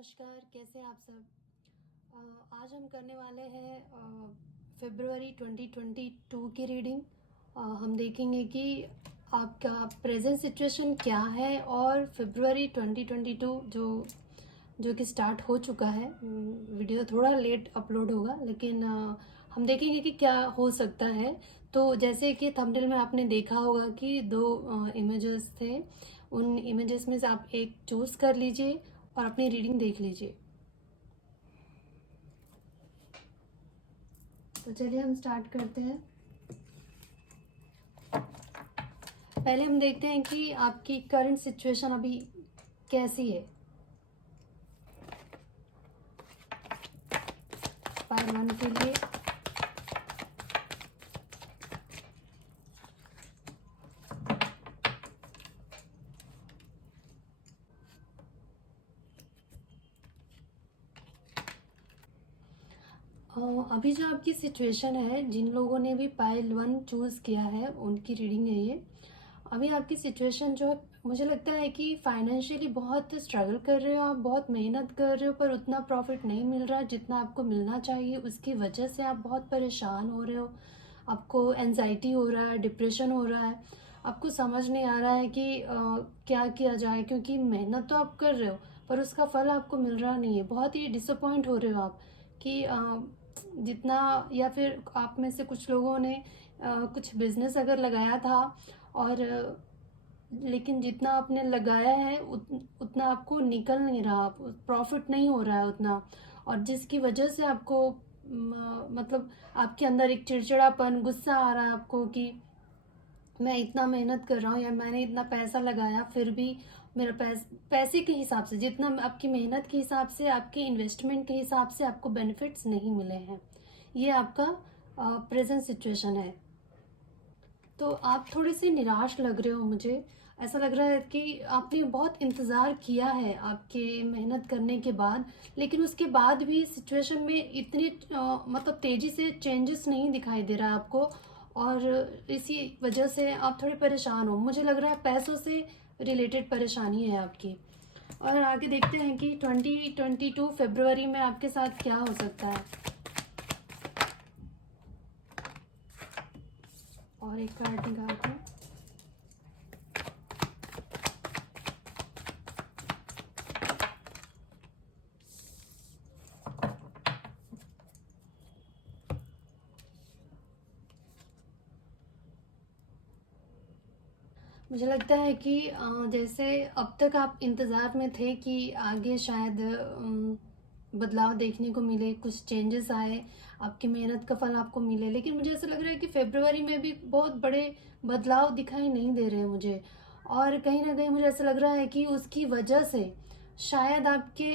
नमस्कार, कैसे हैं आप सब? आज हम करने वाले हैं फ़रवरी 2022 की रीडिंग। हम देखेंगे कि आपका प्रेज़ेंट सिचुएशन क्या है और फ़रवरी 2022 जो कि स्टार्ट हो चुका है। वीडियो थोड़ा लेट अपलोड होगा, लेकिन हम देखेंगे कि क्या हो सकता है। तो जैसे कि थंबनेल में आपने देखा होगा कि 2 इमेजेस थे। उन इमेजेस में से आप एक चूज़ कर लीजिए और अपनी रीडिंग देख लीजिए। तो चलिए हम स्टार्ट करते हैं। पहले हम देखते हैं कि आपकी करंट सिचुएशन अभी कैसी है। पार्ट 1 के लिए अभी जो आपकी सिचुएशन है, जिन लोगों ने भी पाइल 1 चूज़ किया है उनकी रीडिंग है ये। अभी आपकी सिचुएशन जो है, मुझे लगता है कि फाइनेंशियली बहुत स्ट्रगल कर रहे हो आप, बहुत मेहनत कर रहे हो, पर उतना प्रॉफिट नहीं मिल रहा जितना आपको मिलना चाहिए। उसकी वजह से आप बहुत परेशान हो रहे हो, आपको एंजाइटी हो रहा है, डिप्रेशन हो रहा है। आपको समझ नहीं आ रहा है कि क्या किया जाए, क्योंकि मेहनत तो आप कर रहे हो पर उसका फल आपको मिल रहा नहीं है। बहुत ही डिसअपॉइंट हो रहे हो आप कि जितना, या फिर आप में से कुछ लोगों ने कुछ बिजनेस अगर लगाया था और लेकिन जितना आपने लगाया है उतना आपको निकल नहीं रहा, प्रॉफिट नहीं हो रहा है उतना, और जिसकी वजह से आपको मतलब आपके अंदर एक चिड़चिड़ापन, गुस्सा आ रहा है आपको कि मैं इतना मेहनत कर रहा हूँ या मैंने इतना पैसा लगाया फिर भी मेरा पैसे के हिसाब से, जितना आपकी मेहनत के हिसाब से, आपके इन्वेस्टमेंट के हिसाब से आपको बेनिफिट्स नहीं मिले हैं। ये आपका प्रेजेंट सिचुएशन है। तो आप थोड़े से निराश लग रहे हो, मुझे ऐसा लग रहा है कि आपने बहुत इंतज़ार किया है आपके मेहनत करने के बाद, लेकिन उसके बाद भी सिचुएशन में इतनी मतलब तेज़ी से चेंजेस नहीं दिखाई दे रहा है आपको, और इसी वजह से आप थोड़े परेशान हो। मुझे लग रहा है पैसों से रिलेटेड परेशानी है आपकी। और आगे देखते हैं कि 2022 फरवरी में आपके साथ क्या हो सकता है। और एक कार्ड निकालते हैं। मुझे लगता है कि जैसे अब तक आप इंतज़ार में थे कि आगे शायद बदलाव देखने को मिले, कुछ चेंजेस आए, आपकी मेहनत का फल आपको मिले, लेकिन मुझे ऐसा लग रहा है कि फरवरी में भी बहुत बड़े बदलाव दिखाई नहीं दे रहे हैं मुझे। और कहीं ना कहीं मुझे ऐसा लग रहा है कि उसकी वजह से शायद आपके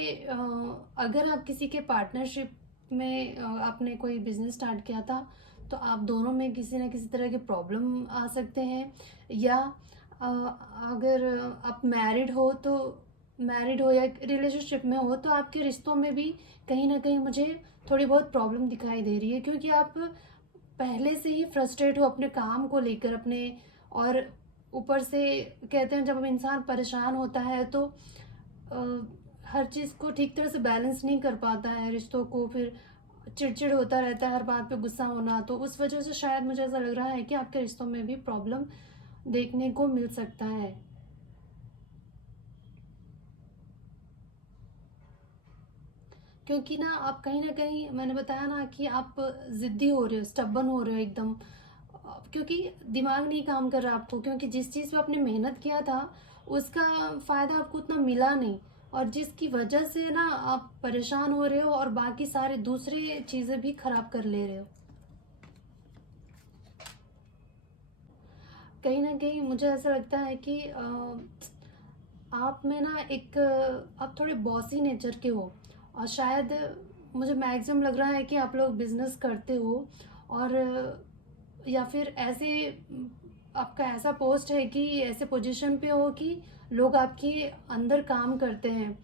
अगर आप किसी के पार्टनरशिप में आपने कोई बिजनेस स्टार्ट किया था, तो आप दोनों में किसी ना किसी तरह के प्रॉब्लम आ सकते हैं। या अगर आप मैरिड हो या रिलेशनशिप में हो, तो आपके रिश्तों में भी कहीं ना कहीं मुझे थोड़ी बहुत प्रॉब्लम दिखाई दे रही है, क्योंकि आप पहले से ही फ्रस्ट्रेट हो अपने काम को लेकर अपने। और ऊपर से कहते हैं जब इंसान परेशान होता है तो हर चीज़ को ठीक तरह से बैलेंस नहीं कर पाता है, रिश्तों को, फिर चिड़चिड़ होता रहता है, हर बात पे गुस्सा होना। तो उस वजह से शायद मुझे ऐसा लग रहा है कि आपके रिश्तों में भी प्रॉब्लम देखने को मिल सकता है। क्योंकि आप कहीं ना कहीं, मैंने बताया ना कि आप ज़िद्दी हो रहे हो, स्टबन हो रहे हो एकदम, क्योंकि दिमाग नहीं काम कर रहा आपको, क्योंकि जिस चीज़ पे आपने मेहनत किया था उसका फ़ायदा आपको उतना मिला नहीं, और जिसकी वजह से आप परेशान हो रहे हो और बाकी सारे दूसरे चीज़ें भी खराब कर ले रहे हो। कहीं ना कहीं मुझे ऐसा लगता है कि आप में एक आप थोड़े बॉसी नेचर के हो, और शायद मुझे मैक्सिमम लग रहा है कि आप लोग बिजनेस करते हो, और या फिर ऐसे आपका ऐसा पोस्ट है कि ऐसे पोजीशन पे हो कि लोग आपके अंदर काम करते हैं,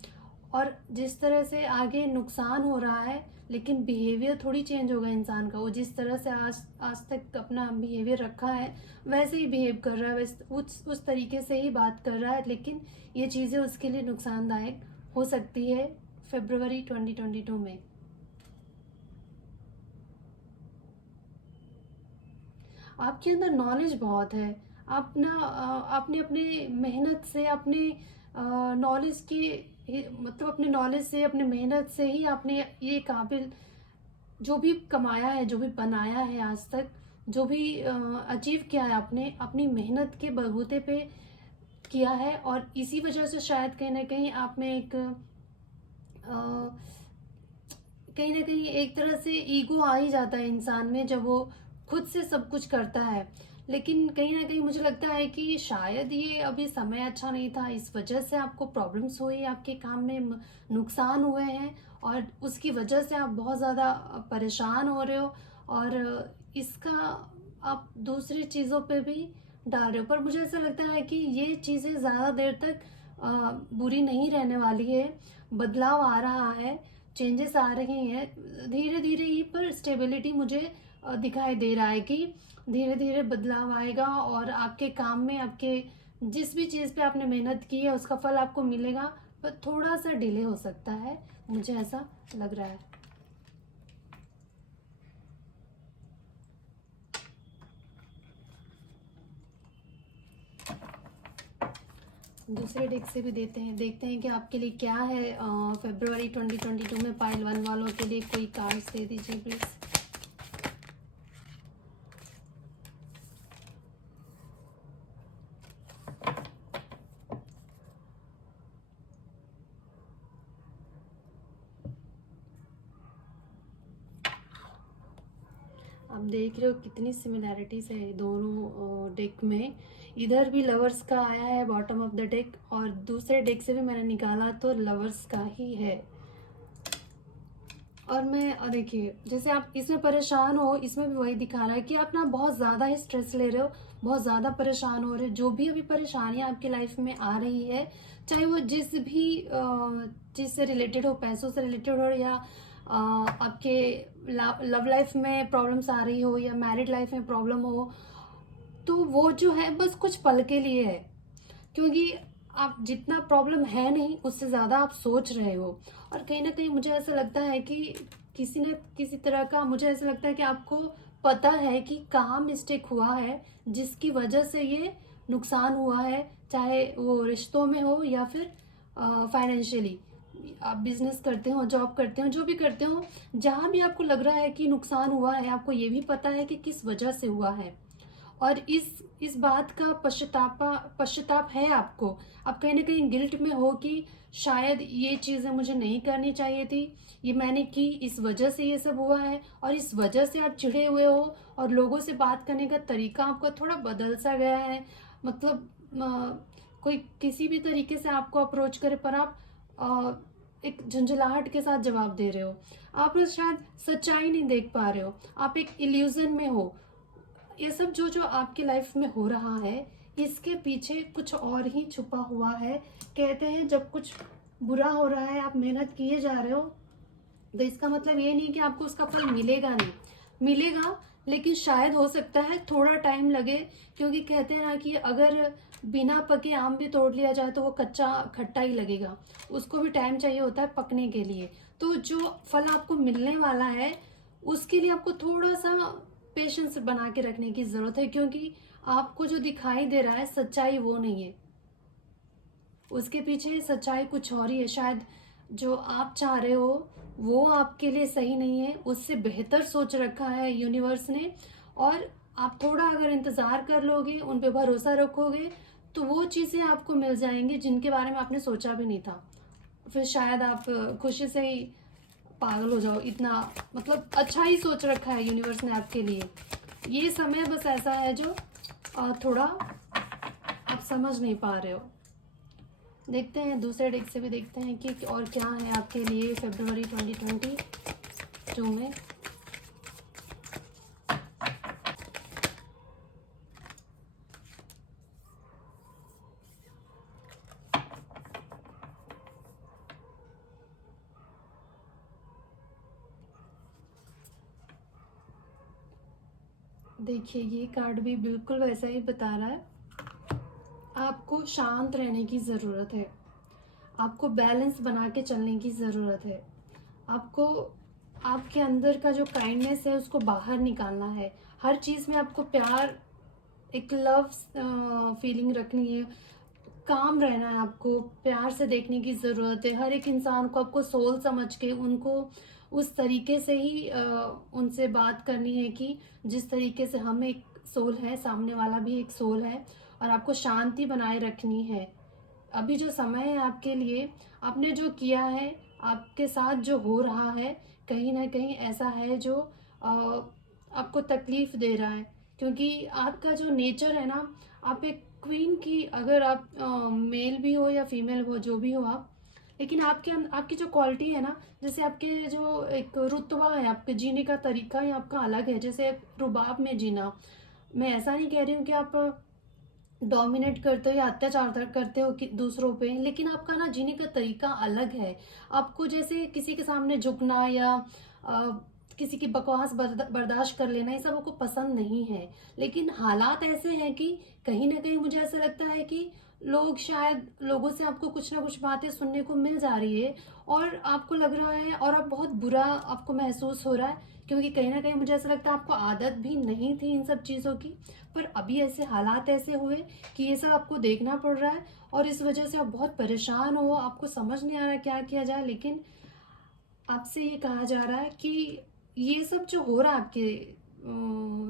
और जिस तरह से आगे नुकसान हो रहा है, लेकिन बिहेवियर थोड़ी चेंज होगा इंसान का। वो जिस तरह से आज आज तक अपना बिहेवियर रखा है वैसे ही बिहेव कर रहा है, उस तरीके से ही बात कर रहा है, लेकिन ये चीज़ें उसके लिए नुकसानदायक हो सकती है फरवरी 2022 में। आपके अंदर नॉलेज बहुत है। आपने अपने मेहनत से, अपने नॉलेज मतलब अपने नॉलेज से, अपने मेहनत से ही आपने ये काबिल जो भी कमाया है, जो भी बनाया है आज तक, जो भी अचीव किया है, आपने अपनी मेहनत के बलबूते पे किया है। और इसी वजह से शायद कहीं ना कहीं आप में कहीं ना कहीं एक तरह से ईगो आ ही जाता है इंसान में जब वो खुद से सब कुछ करता है। लेकिन कहीं ना कहीं मुझे लगता है कि शायद ये अभी समय अच्छा नहीं था, इस वजह से आपको प्रॉब्लम्स हुई, आपके काम में नुकसान हुए हैं, और उसकी वजह से आप बहुत ज़्यादा परेशान हो रहे हो, और इसका आप दूसरी चीज़ों पे भी डाल रहे हो। पर मुझे ऐसा लगता है कि ये चीज़ें ज़्यादा देर तक बुरी नहीं रहने वाली है। बदलाव आ रहा है, चेंजेस आ रहे हैं धीरे धीरे ही, पर स्टेबिलिटी मुझे दिखाई दे रहा है कि धीरे धीरे बदलाव आएगा, और आपके काम में, आपके जिस भी चीज़ पे आपने मेहनत की है उसका फल आपको मिलेगा। पर थोड़ा सा डिले हो सकता है, मुझे ऐसा लग रहा है। दूसरे डेक से भी देखते हैं कि आपके लिए क्या है। फरवरी 2022 में पाइल 1 वालों के लिए कोई कार्ड्स दे दीजिए प्लीज। आप देख रहे हो कितनी सिमिलैरिटीज है दोनों डेक में। इधर भी लवर्स का आया है बॉटम ऑफ द डेक, और दूसरे डेक से भी मैंने निकाला तो लवर्स का ही है। और मैं देखिए, जैसे आप इसमें परेशान हो, इसमें भी वही दिखा रहा है कि आप ना बहुत ज़्यादा ही स्ट्रेस ले रहे हो, बहुत ज़्यादा परेशान हो रहे हो। जो भी अभी परेशानियां आपकी लाइफ में आ रही है, चाहे वो जिस भी चीज़ से रिलेटेड हो, पैसों से रिलेटेड हो, या आपके लव लाइफ में प्रॉब्लम्स आ रही हो, या मैरिड लाइफ में प्रॉब्लम हो, तो वो जो है बस कुछ पल के लिए है। क्योंकि आप जितना प्रॉब्लम है नहीं, उससे ज़्यादा आप सोच रहे हो। और कहीं ना कहीं मुझे ऐसा लगता है कि किसी न किसी तरह का, मुझे ऐसा लगता है कि आपको पता है कि कहाँ मिस्टेक हुआ है, जिसकी वजह से ये नुकसान हुआ है, चाहे वो रिश्तों में हो या फिर फाइनेंशियली। आप बिजनेस करते हो, जॉब करते हो, जो भी करते हो, जहाँ भी आपको लग रहा है कि नुकसान हुआ है, आपको ये भी पता है कि किस वजह से हुआ है। और इस बात का पश्चाताप है आपको। आप कहीं ना कहीं गिल्ट में हो कि शायद ये चीज़ें मुझे नहीं करनी चाहिए थी, ये मैंने की, इस वजह से ये सब हुआ है, और इस वजह से आप चिढ़े हुए हो, और लोगों से बात करने का तरीका आपका थोड़ा बदल सा गया है। मतलब कोई किसी भी तरीके से आपको अप्रोच करे, पर आप एक झंझलाहट के साथ जवाब दे रहे हो। आप ना शायद सच्चाई नहीं देख पा रहे हो, आप एक इल्यूजन में हो। ये सब जो जो आपकी लाइफ में हो रहा है, इसके पीछे कुछ और ही छुपा हुआ है। कहते हैं जब कुछ बुरा हो रहा है, आप मेहनत किए जा रहे हो, तो इसका मतलब ये नहीं कि आपको उसका फल मिलेगा नहीं, मिलेगा, लेकिन शायद हो सकता है थोड़ा टाइम लगे। क्योंकि कहते हैं ना कि अगर बिना पके आम भी तोड़ लिया जाए तो वो कच्चा खट्टा ही लगेगा, उसको भी टाइम चाहिए होता है पकने के लिए। तो जो फल आपको मिलने वाला है, उसके लिए आपको थोड़ा सा पेशेंस बना के रखने की जरूरत है। क्योंकि आपको जो दिखाई दे रहा है सच्चाई वो नहीं है, उसके पीछे सच्चाई कुछ और ही है। शायद जो आप चाह रहे हो वो आपके लिए सही नहीं है, उससे बेहतर सोच रखा है यूनिवर्स ने। और आप थोड़ा अगर इंतजार कर लोगे, उन पे भरोसा रखोगे, तो वो चीजें आपको मिल जाएंगी जिनके बारे में आपने सोचा भी नहीं था। फिर शायद आप खुशी से ही पागल हो जाओ, इतना मतलब अच्छा ही सोच रखा है यूनिवर्स ने आपके लिए। ये समय बस ऐसा है जो थोड़ा आप समझ नहीं पा रहे हो। देखते हैं दूसरे डेक से भी देखते हैं कि और क्या है आपके लिए फरवरी 2022 में। देखिए, ये कार्ड भी बिल्कुल वैसा ही बता रहा है। आपको शांत रहने की ज़रूरत है। आपको बैलेंस बना के चलने की ज़रूरत है। आपको आपके अंदर का जो काइंडनेस है उसको बाहर निकालना है। हर चीज़ में आपको प्यार, एक लव फीलिंग रखनी है। काम रहना है, आपको प्यार से देखने की ज़रूरत है। हर एक इंसान को आपको सोल समझ के उनको उस तरीके से ही उनसे बात करनी है कि जिस तरीके से हम एक सोल है, सामने वाला भी एक सोल है। और आपको शांति बनाए रखनी है। अभी जो समय है आपके लिए, आपने जो किया है, आपके साथ जो हो रहा है, कहीं ना कहीं ऐसा है जो आपको तकलीफ दे रहा है। क्योंकि आपका जो नेचर है ना, आप एक क्वीन की, अगर आप मेल भी हो या फीमेल हो, जो भी हो आप, लेकिन आपकी जो क्वालिटी है ना, जैसे आपके जो एक रुतबा है, आपके जीने का तरीका है आपका अलग है। जैसे रुबाब में जीना, मैं ऐसा नहीं कह रही हूँ कि आप डोमिनेट करते हो या अत्याचार करते हो कि दूसरों पे, लेकिन आपका ना जीने का तरीका अलग है। आपको जैसे किसी के सामने झुकना या अ, किसी की बकवास बर्दाश्त कर लेना, ये सब आपको पसंद नहीं है। लेकिन हालात ऐसे हैं कि कहीं ना कहीं मुझे ऐसा लगता है कि लोग, शायद लोगों से आपको कुछ ना कुछ बातें सुनने को मिल जा रही है और आपको लग रहा है और आप बहुत बुरा आपको महसूस हो रहा है। क्योंकि कहीं ना कहीं मुझे ऐसा लगता है आपको आदत भी नहीं थी इन सब चीज़ों की, पर अभी ऐसे हालात ऐसे हुए कि ये सब आपको देखना पड़ रहा है और इस वजह से आप बहुत परेशान हो, आपको समझ नहीं आ रहा क्या किया जाए। लेकिन आपसे ये कहा जा रहा है कि ये सब जो हो रहा है आपके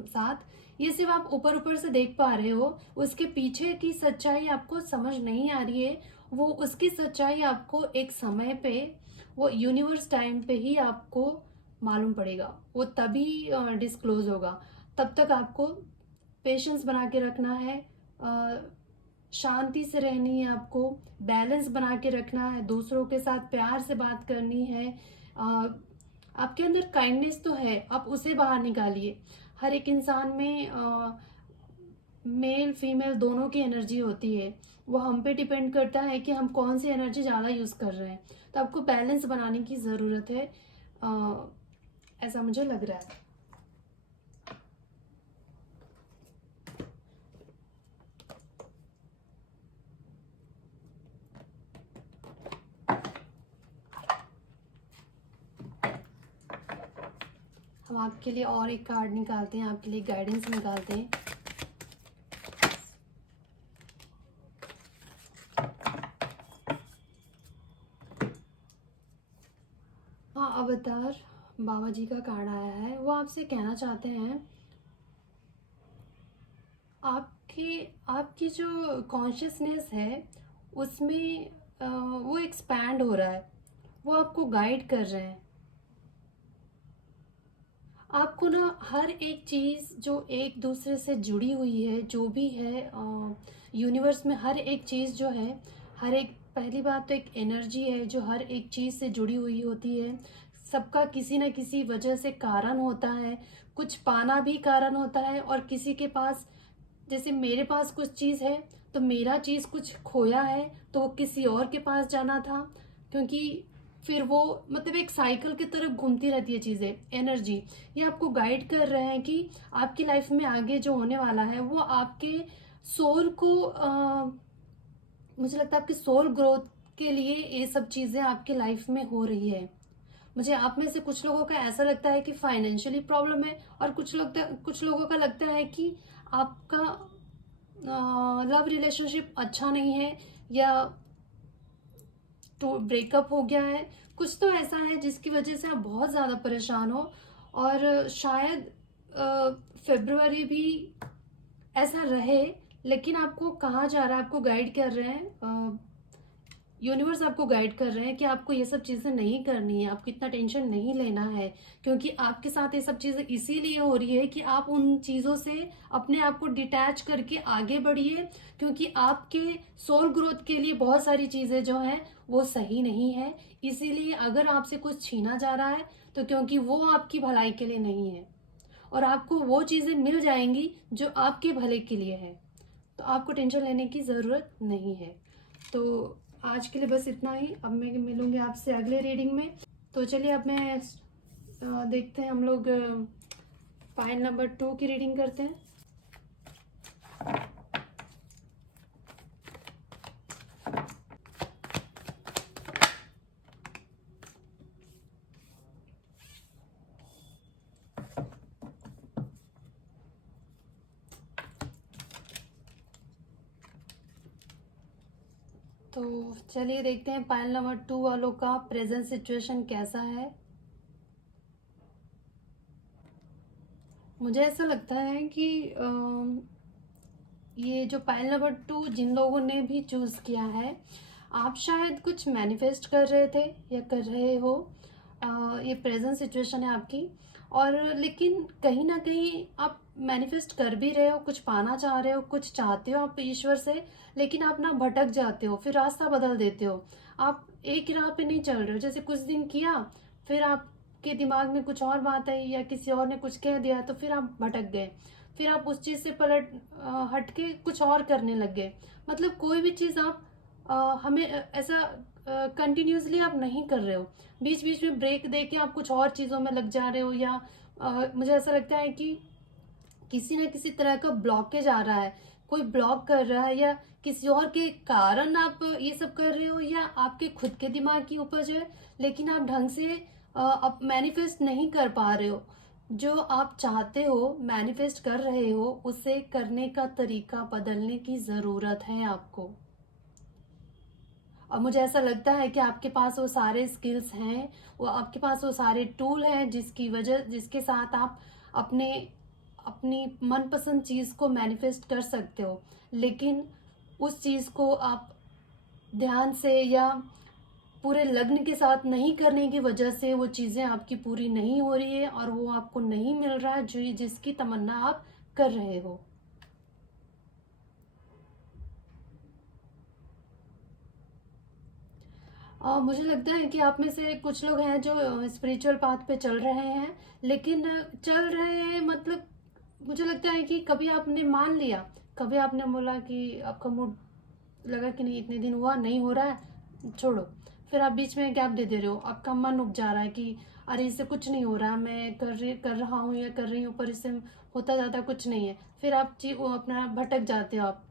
साथ, ये सिर्फ आप ऊपर ऊपर से देख पा रहे हो, उसके पीछे की सच्चाई आपको समझ नहीं आ रही है। वो उसकी सच्चाई आपको एक समय पे, वो यूनिवर्स टाइम पे ही आपको मालूम पड़ेगा, वो तभी डिस्क्लोज होगा। तब तक आपको पेशेंस बना के रखना है, शांति से रहनी है, आपको बैलेंस बना के रखना है, दूसरों के साथ प्यार से बात करनी है। आपके अंदर काइंडनेस तो है, आप उसे बाहर निकालिए। हर एक इंसान में मेल फीमेल दोनों की एनर्जी होती है। वो हम पे डिपेंड करता है कि हम कौन सी एनर्जी ज़्यादा यूज़ कर रहे हैं। तो आपको बैलेंस बनाने की ज़रूरत है, ऐसा मुझे लग रहा है। हम आपके लिए और एक कार्ड निकालते हैं, आपके लिए गाइडेंस निकालते हैं। हाँ, अवतार बाबा जी का कार्ड आया है। वो आपसे कहना चाहते हैं, आपकी जो कॉन्शियसनेस है उसमें वो एक्सपैंड हो रहा है, वो आपको गाइड कर रहे हैं। आपको ना हर एक चीज़ जो एक दूसरे से जुड़ी हुई है, जो भी है यूनिवर्स में, हर एक चीज़ जो है, हर एक, पहली बात तो एक एनर्जी है जो हर एक चीज़ से जुड़ी हुई होती है। सबका किसी न किसी वजह से कारण होता है, कुछ पाना भी कारण होता है। और किसी के पास, जैसे मेरे पास कुछ चीज़ है तो मेरा चीज़ कुछ खोया है तो वो किसी और के पास जाना था, क्योंकि फिर वो, मतलब एक साइकिल की तरफ घूमती रहती है चीज़ें, एनर्जी। ये आपको गाइड कर रहे हैं कि आपकी लाइफ में आगे जो होने वाला है वो आपके सोल को मुझे लगता है आपकी सोल ग्रोथ के लिए ये सब चीज़ें आपकी लाइफ में हो रही है। मुझे आप में से कुछ लोगों का ऐसा लगता है कि फाइनेंशियली प्रॉब्लम है, और कुछ लोगों का लगता है कि आपका लव रिलेशनशिप अच्छा नहीं है, या तो ब्रेकअप हो गया है। कुछ तो ऐसा है जिसकी वजह से आप बहुत ज़्यादा परेशान हो। और शायद फरवरी भी ऐसा रहे, लेकिन आपको कहा जा रहा है, आपको गाइड कर रहे हैं, यूनिवर्स आपको गाइड कर रहे हैं कि आपको ये सब चीज़ें नहीं करनी है, आपको इतना टेंशन नहीं लेना है। क्योंकि आपके साथ ये सब चीज़ें इसीलिए हो रही है कि आप उन चीज़ों से अपने आप को डिटैच करके आगे बढ़िए। क्योंकि आपके सोल ग्रोथ के लिए बहुत सारी चीज़ें जो हैं वो सही नहीं है। इसीलिए अगर आपसे कुछ छीना जा रहा है तो क्योंकि वो आपकी भलाई के लिए नहीं है, और आपको वो चीज़ें मिल जाएंगी जो आपके भले के लिए है। तो आपको टेंशन लेने की ज़रूरत नहीं है। तो आज के लिए बस इतना ही। अब मैं मिलूंगी आपसे अगले रीडिंग में। तो चलिए, अब मैं देखते हैं, हम लोग पाइल नंबर 2 की रीडिंग करते हैं। तो चलिए देखते हैं पायल नंबर 2 वालों का प्रेजेंट सिचुएशन कैसा है। मुझे ऐसा लगता है कि ये जो पायल नंबर 2 जिन लोगों ने भी चूज़ किया है, आप शायद कुछ मैनिफेस्ट कर रहे थे या कर रहे हो। ये प्रेजेंट सिचुएशन है आपकी। और लेकिन कहीं ना कहीं आप मैनिफेस्ट कर भी रहे हो, कुछ पाना चाह रहे हो, कुछ चाहते हो आप ईश्वर से, लेकिन आप ना भटक जाते हो, फिर रास्ता बदल देते हो। आप एक राह पे नहीं चल रहे हो। जैसे कुछ दिन किया, फिर आपके दिमाग में कुछ और बात आई या किसी और ने कुछ कह दिया, तो फिर आप भटक गए। फिर आप उस चीज़ से हट के कुछ और करने लग गए। मतलब कोई भी चीज़ आप हमें ऐसा कंटिन्यूसली आप नहीं कर रहे हो। बीच बीच में ब्रेक दे के आप कुछ और चीज़ों में लग जा रहे हो, या मुझे ऐसा लगता है कि किसी ना किसी तरह का ब्लॉकेज आ रहा है, कोई ब्लॉक कर रहा है, या किसी और के कारण आप ये सब कर रहे हो, या आपके खुद के दिमाग की उपज है, लेकिन आप ढंग से अब मैनिफेस्ट नहीं कर पा रहे हो। जो आप चाहते हो, मैनिफेस्ट कर रहे हो, उसे करने का तरीका बदलने की ज़रूरत है आपको। और मुझे ऐसा लगता है कि आपके पास वो सारे स्किल्स हैं, वो आपके पास वो सारे टूल हैं जिसके साथ आप अपने अपनी मनपसंद चीज़ को मैनिफेस्ट कर सकते हो। लेकिन उस चीज़ को आप ध्यान से या पूरे लग्न के साथ नहीं करने की वजह से वो चीज़ें आपकी पूरी नहीं हो रही है, और वो आपको नहीं मिल रहा है जो जिसकी तमन्ना आप कर रहे हो। मुझे लगता है कि आप में से कुछ लोग हैं जो स्पिरिचुअल पाथ पे चल रहे हैं, लेकिन चल रहे हैं मतलब मुझे लगता है कि कभी आपने मान लिया, कभी आपने बोला कि आपका मूड लगा कि नहीं, इतने दिन हुआ, नहीं हो रहा है, छोड़ो। फिर आप बीच में गैप दे रहे हो, आपका मन उब जा रहा है कि अरे इससे कुछ नहीं हो रहा, मैं कर रहा हूँ या कर रही हूँ, पर इससे होता ज़्यादा कुछ नहीं है। फिर आप वो अपना भटक जाते हो आप।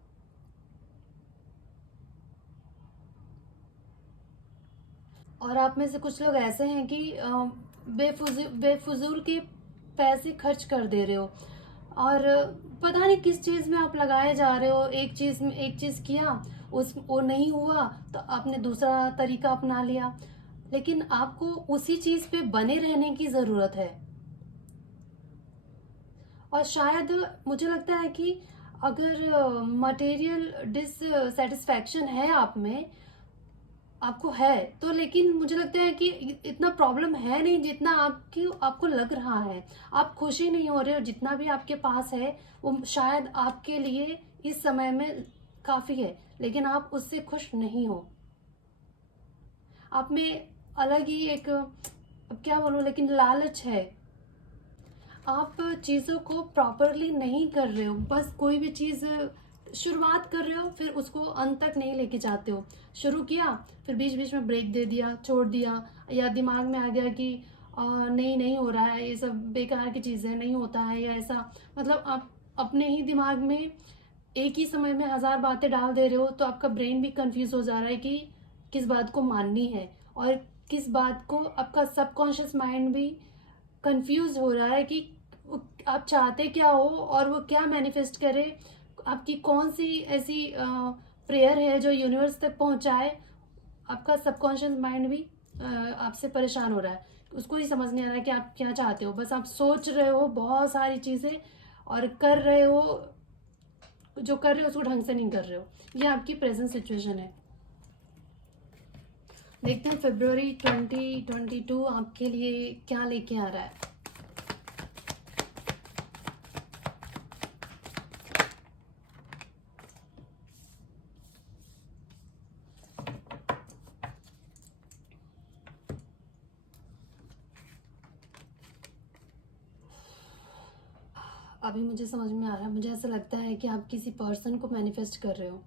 और आप में से कुछ लोग ऐसे हैं कि बेफुजूल के पैसे खर्च कर दे रहे हो, और पता नहीं किस चीज़ में आप लगाए जा रहे हो। एक चीज़ किया, उस वो नहीं हुआ, तो आपने दूसरा तरीका अपना लिया। लेकिन आपको उसी चीज़ पे बने रहने की ज़रूरत है। और शायद मुझे लगता है कि अगर मटेरियल डिससेटिस्फैक्शन है आप में, आपको है तो, लेकिन मुझे लगता है कि इतना प्रॉब्लम है नहीं जितना आपको लग रहा है। आप खुशी नहीं हो रहे हो, जितना भी आपके पास है वो शायद आपके लिए इस समय में काफी है, लेकिन आप उससे खुश नहीं हो। आप में अलग ही एक, अब क्या बोलूं, लेकिन लालच है। आप चीज़ों को प्रॉपरली नहीं कर रहे हो। बस कोई भी चीज़ शुरुआत कर रहे हो, फिर उसको अंत तक नहीं लेके जाते हो। शुरू किया, फिर बीच बीच में ब्रेक दे दिया, छोड़ दिया, या दिमाग में आ गया कि नहीं नहीं हो रहा है, ये सब बेकार की चीज़ें, नहीं होता है, या ऐसा। मतलब आप अपने ही दिमाग में एक ही समय में हजार बातें डाल दे रहे हो, तो आपका ब्रेन भी कंफ्यूज हो जा रहा है कि किस बात को माननी है, और किस बात को आपका सबकॉन्शियस माइंड भी कंफ्यूज हो रहा है कि आप चाहते क्या हो और वो क्या मैनिफेस्ट करे। आपकी कौन सी ऐसी प्रेयर है जो यूनिवर्स तक पहुंचाए। आपका सबकॉन्शियस माइंड भी आपसे परेशान हो रहा है, उसको ही समझ नहीं आ रहा है कि आप क्या चाहते हो। बस आप सोच रहे हो बहुत सारी चीज़ें, और कर रहे हो, जो कर रहे हो उसको ढंग से नहीं कर रहे हो। ये आपकी प्रेजेंट सिचुएशन है। देखते हैं फरवरी 2022 आपके लिए क्या लेके आ रहा है। अभी मुझे समझ में आ रहा है। मुझे ऐसा लगता है कि आप किसी पर्सन को मैनिफेस्ट कर रहे हो,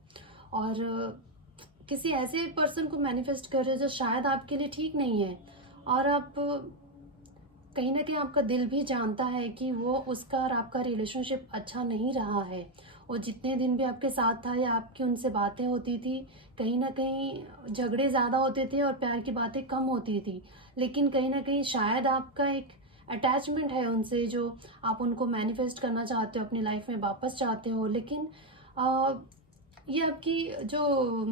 और किसी ऐसे पर्सन को मैनिफेस्ट कर रहे हो जो शायद आपके लिए ठीक नहीं है। और आप कहीं ना कहीं आपका दिल भी जानता है कि वो उसका और आपका रिलेशनशिप अच्छा नहीं रहा है। और जितने दिन भी आपके साथ था या आपकी उनसे बातें होती थी, कहीं ना कहीं झगड़े ज़्यादा होते थे और प्यार की बातें कम होती थी। लेकिन कहीं ना कहीं शायद आपका एक अटैचमेंट है उनसे, जो आप उनको मैनिफेस्ट करना चाहते हो, अपनी लाइफ में वापस चाहते हो। लेकिन ये आपकी जो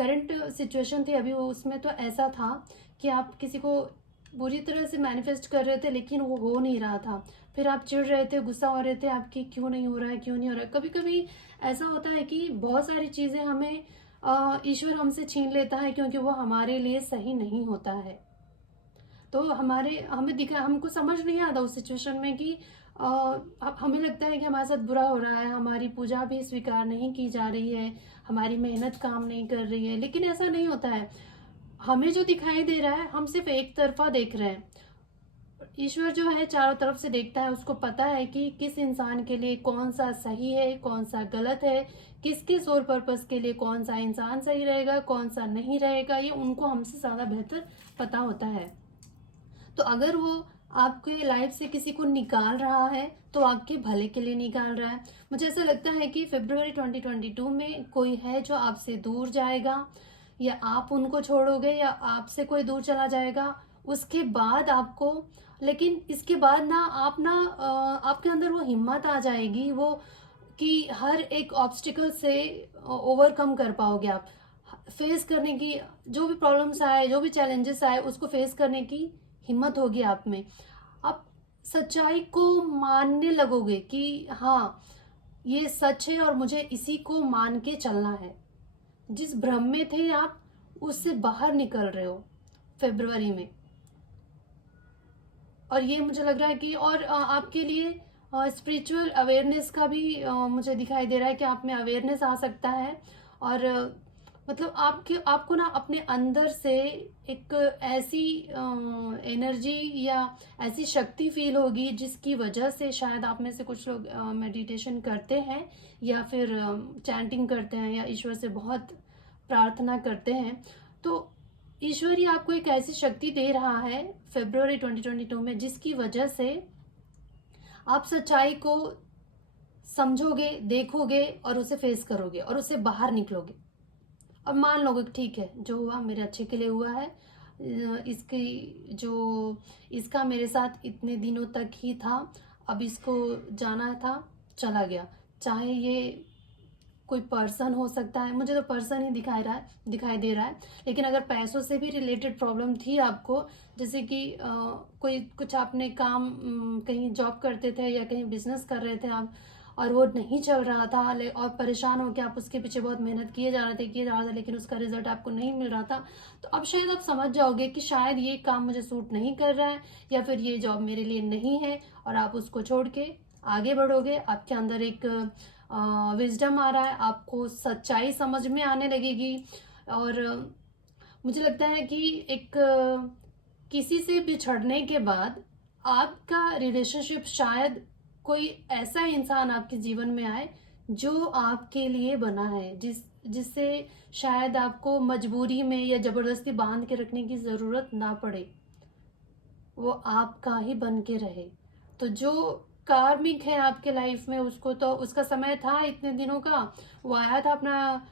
करंट सिचुएशन थी अभी, वो उसमें तो ऐसा था कि आप किसी को बुरी तरह से मैनिफेस्ट कर रहे थे लेकिन वो हो नहीं रहा था। फिर आप चिढ़ रहे थे, गुस्सा हो रहे थे आपकी, क्यों नहीं हो रहा है, क्यों नहीं हो रहा है। कभी कभी ऐसा होता है कि बहुत सारी चीज़ें हमें ईश्वर हमसे छीन लेता है क्योंकि वो हमारे लिए सही नहीं होता है। तो हमको समझ नहीं आता उस सिचुएशन में कि हमें लगता है कि हमारे साथ बुरा हो रहा है, हमारी पूजा भी स्वीकार नहीं की जा रही है, हमारी मेहनत काम नहीं कर रही है। लेकिन ऐसा नहीं होता है। हमें जो दिखाई दे रहा है हम सिर्फ एक तरफा देख रहे हैं। ईश्वर जो है चारों तरफ से देखता है, उसको पता है कि किस इंसान के लिए कौन सा सही है, कौन सा गलत है, किसके सोल पर्पस के लिए कौन सा इंसान सही रहेगा, कौन सा नहीं रहेगा, ये उनको हमसे ज़्यादा बेहतर पता होता है। तो अगर वो आपके लाइफ से किसी को निकाल रहा है तो आपके भले के लिए निकाल रहा है। मुझे ऐसा लगता है कि फरवरी 2022 में कोई है जो आपसे दूर जाएगा, या आप उनको छोड़ोगे, या आपसे कोई दूर चला जाएगा। उसके बाद आपको, लेकिन इसके बाद ना आपके अंदर वो हिम्मत आ जाएगी, वो कि हर एक ऑब्स्टिकल से ओवरकम कर पाओगे आप। फेस करने की, जो भी प्रॉब्लम्स आए, जो भी चैलेंजेस आए, उसको फेस करने की हिम्मत होगी आप में। आप सच्चाई को मानने लगोगे कि हाँ ये सच है और मुझे इसी को मान के चलना है। जिस भ्रम में थे आप, उससे बाहर निकल रहे हो फरवरी में। और ये मुझे लग रहा है कि और आपके लिए स्पिरिचुअल अवेयरनेस का भी मुझे दिखाई दे रहा है कि आप में अवेयरनेस आ सकता है। और मतलब आपको ना अपने अंदर से एक ऐसी एनर्जी या ऐसी शक्ति फील होगी जिसकी वजह से शायद आप में से कुछ लोग मेडिटेशन करते हैं, या फिर चैंटिंग करते हैं, या ईश्वर से बहुत प्रार्थना करते हैं। तो ईश्वर ही आपको एक ऐसी शक्ति दे रहा है फरवरी 2022 में, जिसकी वजह से आप सच्चाई को समझोगे, देखोगे और उसे फेस करोगे और उससे बाहर निकलोगे। और मान लोगे कि ठीक है, जो हुआ मेरे अच्छे के लिए हुआ है। इसका मेरे साथ इतने दिनों तक ही था, अब इसको जाना था, चला गया। चाहे ये कोई पर्सन हो सकता है, मुझे तो पर्सन ही दिखाई दे रहा है। लेकिन अगर पैसों से भी रिलेटेड प्रॉब्लम थी आपको, जैसे कि कोई कुछ आपने काम, कहीं जॉब करते थे या कहीं बिजनेस कर रहे थे आप, और वो नहीं चल रहा था, और परेशान हो के आप उसके पीछे बहुत मेहनत किए जा रहे थे, लेकिन उसका रिजल्ट आपको नहीं मिल रहा था। तो अब शायद आप समझ जाओगे कि शायद ये काम मुझे सूट नहीं कर रहा है, या फिर ये जॉब मेरे लिए नहीं है, और आप उसको छोड़ के आगे बढ़ोगे। आपके अंदर एक विजडम आ रहा है, आपको सच्चाई समझ में आने लगेगी। और मुझे लगता है कि एक किसी से बिछड़ने के बाद आपका रिलेशनशिप, शायद कोई ऐसा इंसान आपके जीवन में आए जो आपके लिए बना है, जिससे शायद आपको मजबूरी में या जबरदस्ती बांध के रखने की ज़रूरत ना पड़े, वो आपका ही बन के रहे। तो जो कार्मिक है आपके लाइफ में, उसको तो उसका समय था इतने दिनों का, वो आया था अपना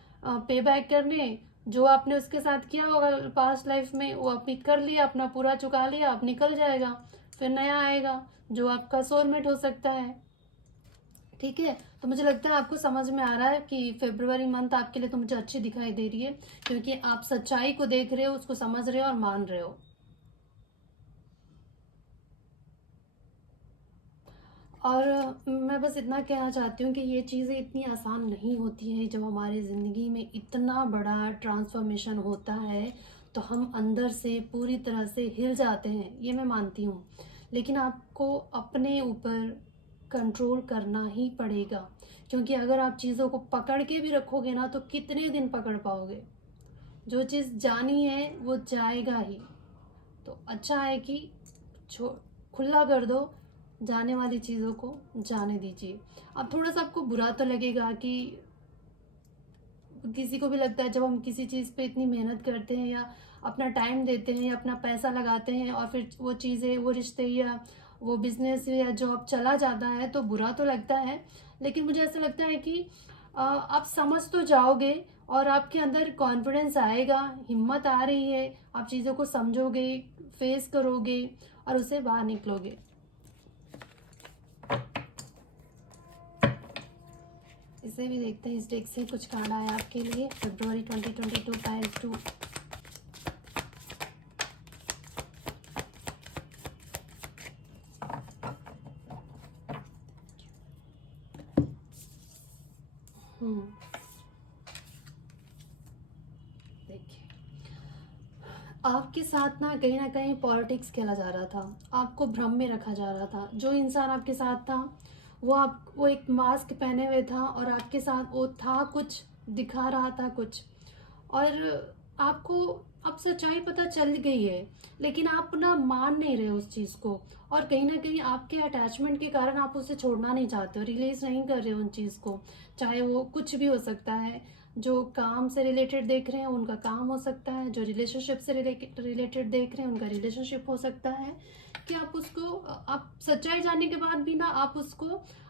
पे बैक करने। जो आपने उसके साथ किया होगा पास्ट लाइफ में, वो अपनी कर लिया, अपना पूरा चुका लिया, अब निकल जाएगा, फिर नया आएगा जो आपका सोलमेट हो सकता है। ठीक है, तो मुझे लगता है आपको समझ में आ रहा है कि फरवरी मंथ आपके लिए तो मुझे अच्छी दिखाई दे रही है, क्योंकि आप सच्चाई को देख रहे हो, उसको समझ रहे हो और मान रहे हो। और मैं बस इतना कहना चाहती हूँ कि ये चीज़ें इतनी आसान नहीं होती हैं। जब हमारी ज़िंदगी में इतना बड़ा ट्रांसफॉर्मेशन होता है तो हम अंदर से पूरी तरह से हिल जाते हैं, ये मैं मानती हूँ। लेकिन आपको अपने ऊपर कंट्रोल करना ही पड़ेगा, क्योंकि अगर आप चीज़ों को पकड़ के भी रखोगे ना तो कितने दिन पकड़ पाओगे। जो चीज़ जानी है वो जाएगा ही। तो अच्छा है कि छो खुला कर दो, जाने वाली चीज़ों को जाने दीजिए। अब थोड़ा सा आपको बुरा तो लगेगा, कि किसी को भी लगता है जब हम किसी चीज़ पे इतनी मेहनत करते हैं, या अपना टाइम देते हैं, या अपना पैसा लगाते हैं, और फिर वो चीज़ें, वो रिश्ते या वो बिजनेस या जॉब चला जाता है, तो बुरा तो लगता है। लेकिन मुझे ऐसा लगता है कि आप समझ तो जाओगे, और आपके अंदर कॉन्फिडेंस आएगा, हिम्मत आ रही है, आप चीज़ों को समझोगे, फेस करोगे और उससे बाहर निकलोगे। इसे भी देखते हैं, इस डेक से कुछ कार्ड आया आपके लिए फरवरी 2022 पाइल 2। देखिए, आपके साथ ना कहीं पॉलिटिक्स खेला जा रहा था, आपको भ्रम में रखा जा रहा था। जो इंसान आपके साथ था वो एक मास्क पहने हुए था और आपके साथ वो था, कुछ दिखा रहा था कुछ, और आपको अब सच्चाई पता चल गई है, लेकिन आप ना मान नहीं रहे उस चीज़ को, और कहीं ना कहीं आपके अटैचमेंट के कारण आप उसे छोड़ना नहीं चाहते हो, रिलीज नहीं कर रहे हो उन चीज़ को। चाहे वो कुछ भी हो सकता है, जो काम से रिलेटेड देख रहे हैं उनका काम हो सकता है, जो रिलेशनशिप से रिलेटेड देख रहे हैं उनका रिलेशनशिप हो सकता है, कि आप उसको, आप सच्चाई जानने के बाद भी ना आप उसको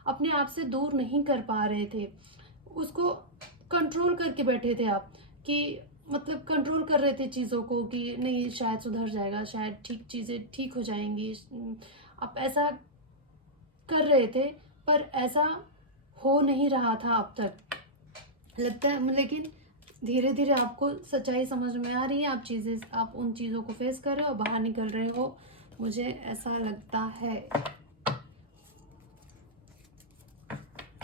अपने आप से दूर नहीं कर पा रहे थे, उसको कंट्रोल करके बैठे थे आप, कि मतलब कंट्रोल कर रहे थे चीज़ों को कि नहीं शायद सुधर जाएगा, शायद ठीक चीज़ें ठीक हो जाएंगी, आप ऐसा कर रहे थे, पर ऐसा हो नहीं रहा था अब तक, लगता है। लेकिन धीरे धीरे आपको सच्चाई समझ में आ रही है, आप उन चीज़ों को फेस कर रहे हो, बाहर निकल रहे हो, मुझे ऐसा लगता है।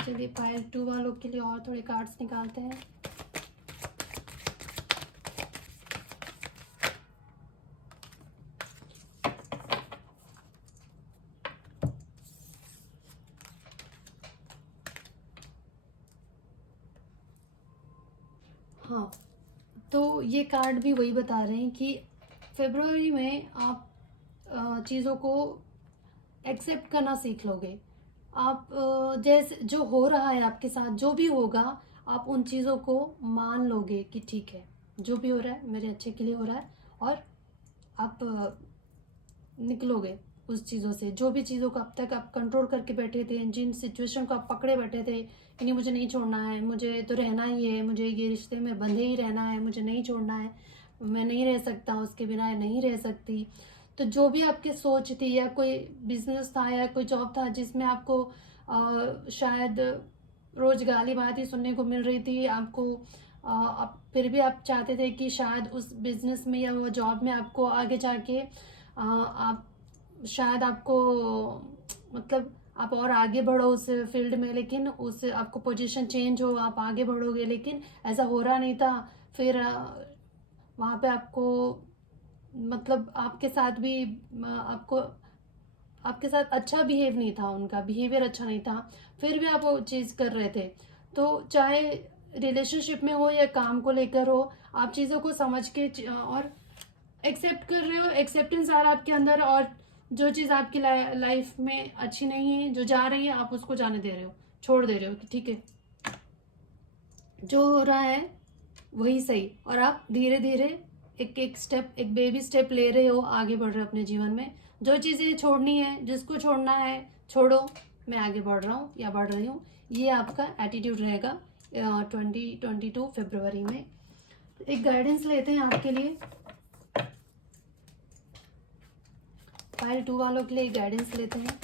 चलिए पाइल 2 वालों के लिए और थोड़े कार्ड्स निकालते हैं। हाँ, तो ये कार्ड भी वही बता रहे हैं कि फरवरी में आप चीज़ों को एक्सेप्ट करना सीख लोगे। आप जैसे जो हो रहा है आपके साथ, जो भी होगा, आप उन चीज़ों को मान लोगे कि ठीक है, जो भी हो रहा है मेरे अच्छे के लिए हो रहा है, और आप निकलोगे उस चीज़ों से। जो भी चीज़ों को अब तक आप कंट्रोल करके बैठे थे, जिन सिचुएशन को आप पकड़े बैठे थे कि नहीं मुझे नहीं छोड़ना है, मुझे तो रहना ही है, मुझे ये रिश्ते में बंधे ही रहना है, मुझे नहीं छोड़ना है, मैं नहीं रह सकता उसके बिना, नहीं रह सकती। तो जो भी आपकी सोच थी, या कोई बिजनेस था या कोई जॉब था जिसमें आपको शायद रोज गाली बातें सुनने को मिल रही थी आपको, आप फिर भी आप चाहते थे कि शायद उस बिजनेस में या वो जॉब में आपको आगे जाके आप शायद आपको मतलब आप और आगे बढ़ो उस फील्ड में, लेकिन उस आपको पोजीशन चेंज हो, आप आगे बढ़ोगे, लेकिन ऐसा हो रहा नहीं था। फिर वहाँ पे आपको मतलब आपके साथ भी आपको आपके साथ अच्छा बिहेव नहीं था, उनका बिहेवियर अच्छा नहीं था, फिर भी आप वो चीज़ कर रहे थे। तो चाहे रिलेशनशिप में हो या काम को लेकर हो, आप चीज़ों को समझ के और एक्सेप्ट कर रहे हो, एक्सेप्टेंस आ रहा है आपके अंदर, और जो चीज़ आपकी लाइफ में अच्छी नहीं है, जो जा रही है, आप उसको जाने दे रहे हो, छोड़ दे रहे हो कि ठीक है जो हो रहा है वही सही, और आप धीरे धीरे एक एक स्टेप, एक बेबी स्टेप ले रहे हो, आगे बढ़ रहे हो अपने जीवन में। जो चीज़ें छोड़नी है, जिसको छोड़ना है छोड़ो, मैं आगे बढ़ रहा हूँ या बढ़ रही हूँ, ये आपका एटीट्यूड रहेगा 2022 फरवरी में। एक गाइडेंस लेते हैं आपके लिए, पाइल 2 वालों के लिए गाइडेंस लेते हैं।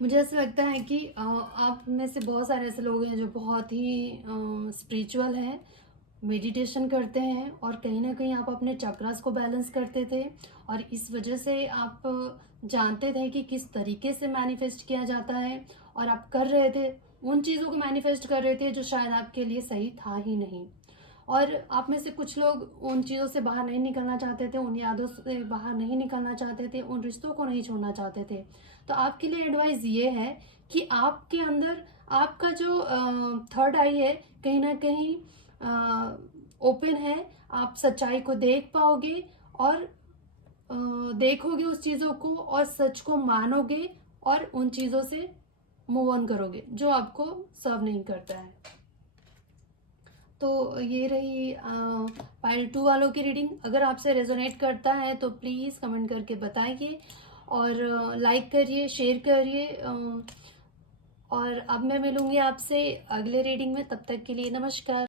मुझे ऐसा लगता है कि आप में से बहुत सारे ऐसे लोग हैं जो बहुत ही स्पिरिचुअल हैं, मेडिटेशन करते हैं, और कहीं ना कहीं आप अपने चक्रास को बैलेंस करते थे, और इस वजह से आप जानते थे कि किस तरीके से मैनिफेस्ट किया जाता है, और आप कर रहे थे, उन चीज़ों को मैनिफेस्ट कर रहे थे जो शायद आपके लिए सही था ही नहीं। और आप में से कुछ लोग उन चीज़ों से बाहर नहीं निकलना चाहते थे, उन यादों से बाहर नहीं निकलना चाहते थे, उन रिश्तों को नहीं छोड़ना चाहते थे। तो आपके लिए एडवाइस ये है कि आपके अंदर आपका जो थर्ड आई है, कहीं ना कहीं ओपन है, आप सच्चाई को देख पाओगे, और देखोगे उस चीज़ों को, और सच को मानोगे, और उन चीज़ों से मूव ऑन करोगे जो आपको सर्व नहीं करता है। तो ये रही पाइल 2 वालों की रीडिंग। अगर आपसे रेजोनेट करता है तो प्लीज़ कमेंट करके बताइए, और लाइक करिए, शेयर करिए, और अब मैं मिलूंगी आपसे अगले रीडिंग में। तब तक के लिए नमस्कार।